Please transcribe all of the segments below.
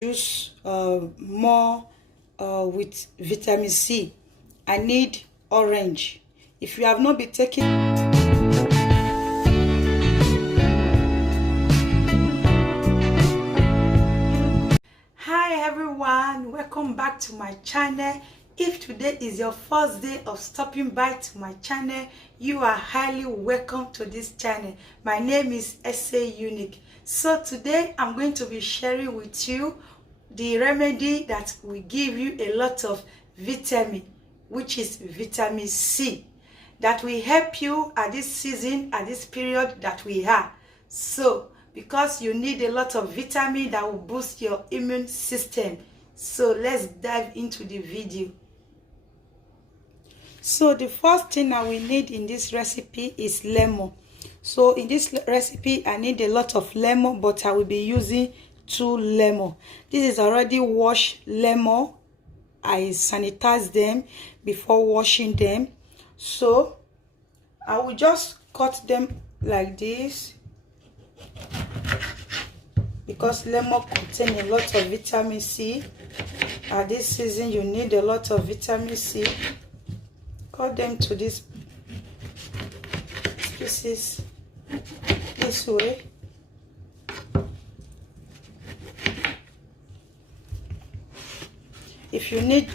use more with vitamin C. I need orange. If you have not been taking Hi everyone, welcome back to my channel. If today is your first day of stopping by to my channel, you are highly welcome to this channel. My name is SA Unique. So today I'm going to be sharing with you the remedy that will give you a lot of vitamin, which is vitamin C, that will help you at this season, at this period that we are. So because you need a lot of vitamin that will boost your immune system. So let's dive into the video. So the first thing that we need in this recipe is lemon. So in this recipe I need a lot of lemon, but I will be using 2 lemon. This is already washed lemon. I sanitize them before washing them. So I will just cut them like this, because lemon contains a lot of vitamin C. At this season you need a lot of vitamin C. Cut them to this pieces this way. If you need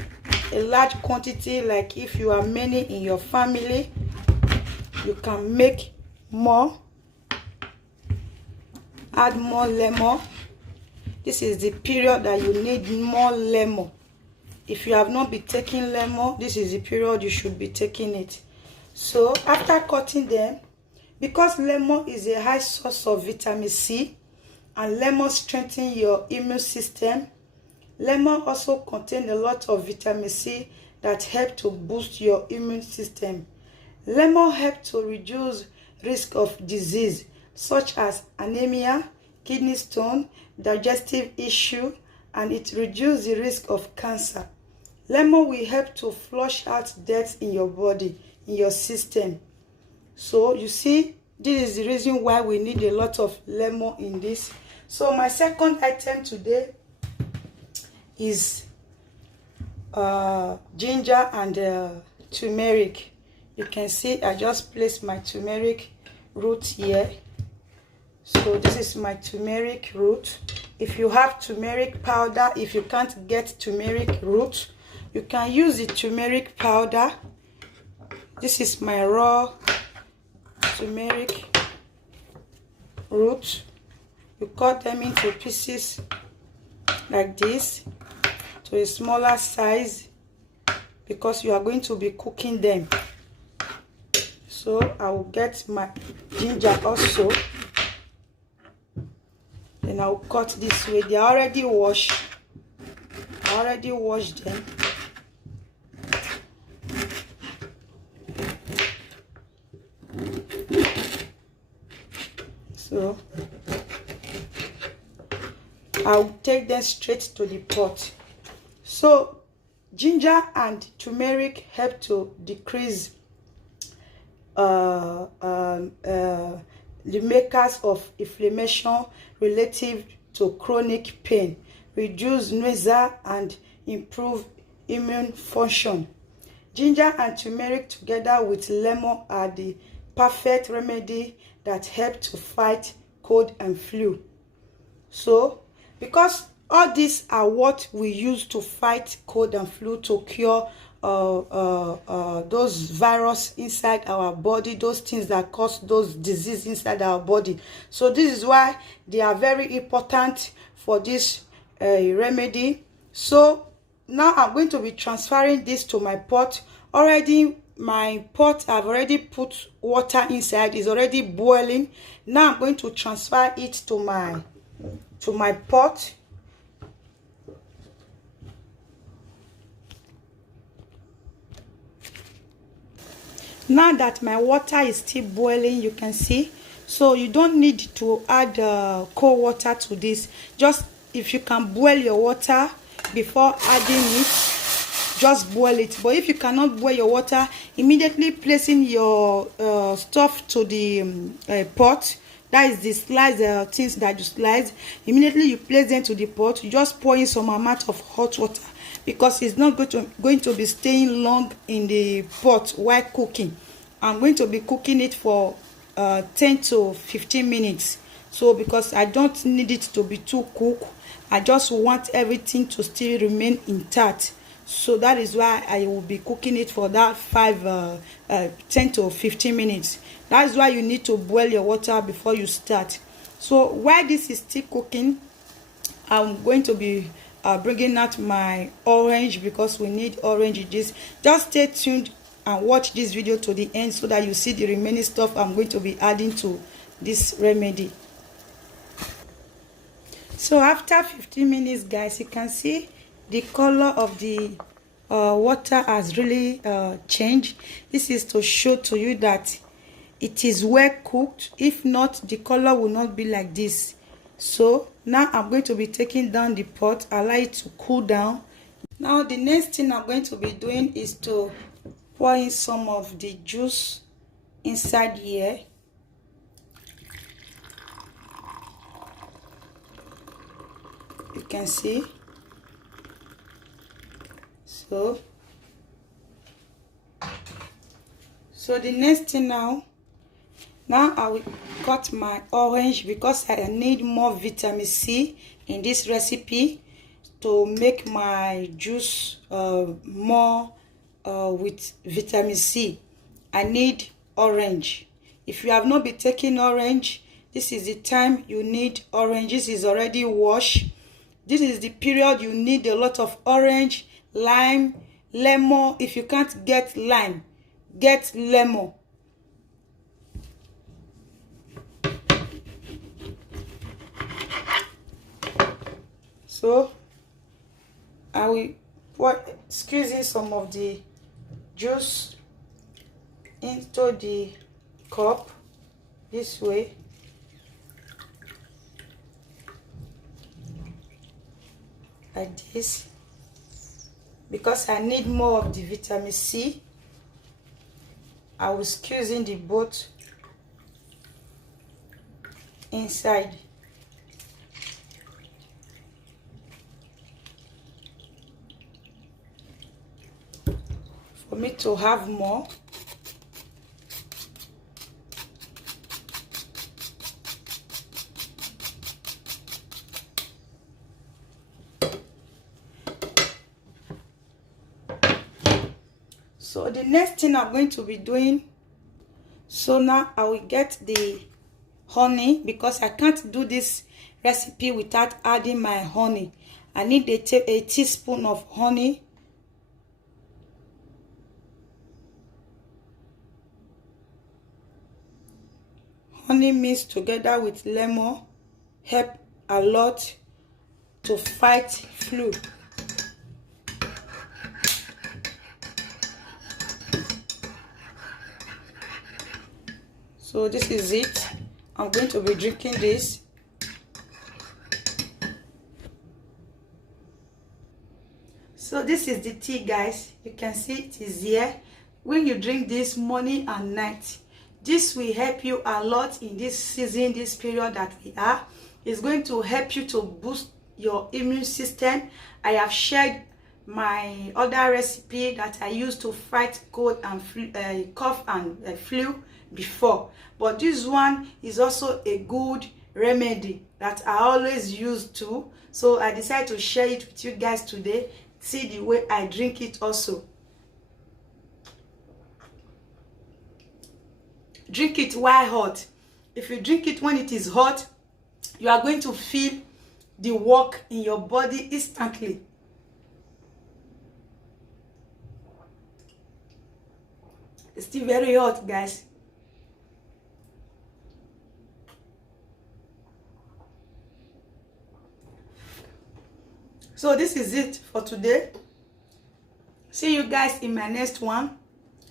a large quantity, like if you are many in your family, you can make more, add more lemon. This is the period that you need more lemon. If you have not been taking lemon, this is the period you should be taking it. So after cutting them, because lemon is a high source of vitamin C and lemon strengthens your immune system, lemon also contains a lot of vitamin C that help to boost your immune system. Lemon helps to reduce risk of disease such as anemia, kidney stone, digestive issue, and it reduces the risk of cancer. Lemon will help to flush out dirt in your body, in your system. So you see, this is the reason why we need a lot of lemon in this. So my second item today is ginger and turmeric. You can see I just placed my turmeric root here. So this is my turmeric root. If you have turmeric powder, if you can't get turmeric root, you can use the turmeric powder. This is my raw turmeric root. You cut them into pieces like this, to a smaller size, because you are going to be cooking them. So I will get my ginger also. Then I'll cut this way. They are already washed. I already washed them. So I'll take them straight to the pot. So ginger and turmeric help to decrease the makers of inflammation relative to chronic pain, reduce nausea, and improve immune function. Ginger and turmeric together with lemon are the perfect remedy that help to fight cold and flu. So because all these are what we use to fight cold and flu, to cure those virus inside our body, those things that cause those diseases inside our body. So this is why they are very important for this remedy. So now I'm going to be transferring this to my pot. Already my pot, I've already put water inside, is already boiling. Now I'm going to transfer it to my pot. Now that my water is still boiling, you can see, so you don't need to add cold water to this. Just if you can boil your water before adding it, just boil it. But if you cannot boil your water, immediately placing your stuff to the pot that is the slice things that you slice. Immediately you place them to the pot. You just pour in some amount of hot water, because it's not going to be staying long in the pot while cooking. I'm going to be cooking it for 10 to 15 minutes. So because I don't need it to be too cooked, I just want everything to still remain intact. So that is why I will be cooking it for that 10 to 15 minutes. That's why you need to boil your water before you start. So while this is still cooking, I'm going to be bringing out my orange, because we need orange in this. Just stay tuned and watch this video to the end so that you see the remaining stuff I'm going to be adding to this remedy. So after 15 minutes, guys, you can see the color of the water has really changed. This is to show to you that it is well cooked. If not, the color will not be like this. So now I'm going to be taking down the pot, allow it to cool down. Now the next thing I'm going to be doing is to pour in some of the juice inside here. You can see. So the next thing now I will cut my orange, because I need more vitamin C in this recipe to make my juice more with vitamin C. I need orange. If you have not been taking orange, this is the time you need orange. This is already washed. This is the period you need a lot of orange, lime, lemon. If you can't get lime, get lemon. So I will squeeze in some of the juice into the cup this way. Like this, because I need more of the vitamin C. I will squeeze in the both inside. For me to have more. So the next thing I'm going to be doing, so now I will get the honey, because I can't do this recipe without adding my honey. I need a teaspoon of honey. Honey mixed together with lemon help a lot to fight flu. So this is it. I'm going to be drinking this. So this is the tea, guys. You can see it is here. When you drink this morning and night, this will help you a lot in this season, this period that we are. It's going to help you to boost your immune system. I have shared my other recipe that I use to fight cold and cough and flu before, but this one is also a good remedy that I always use too. So I decided to share it with you guys today. See the way I drink it also. Drink it while hot. If you drink it when it is hot, you are going to feel the work in your body instantly. It's still very hot, guys. So this is it for today. See you guys in my next one.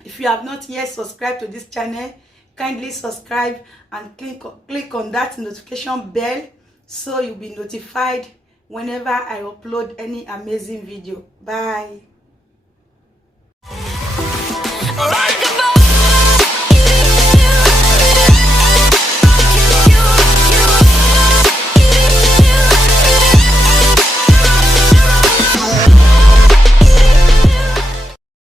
If you have not yet subscribed to this channel, kindly subscribe and click on that notification bell so you'll be notified whenever I upload any amazing video. Bye.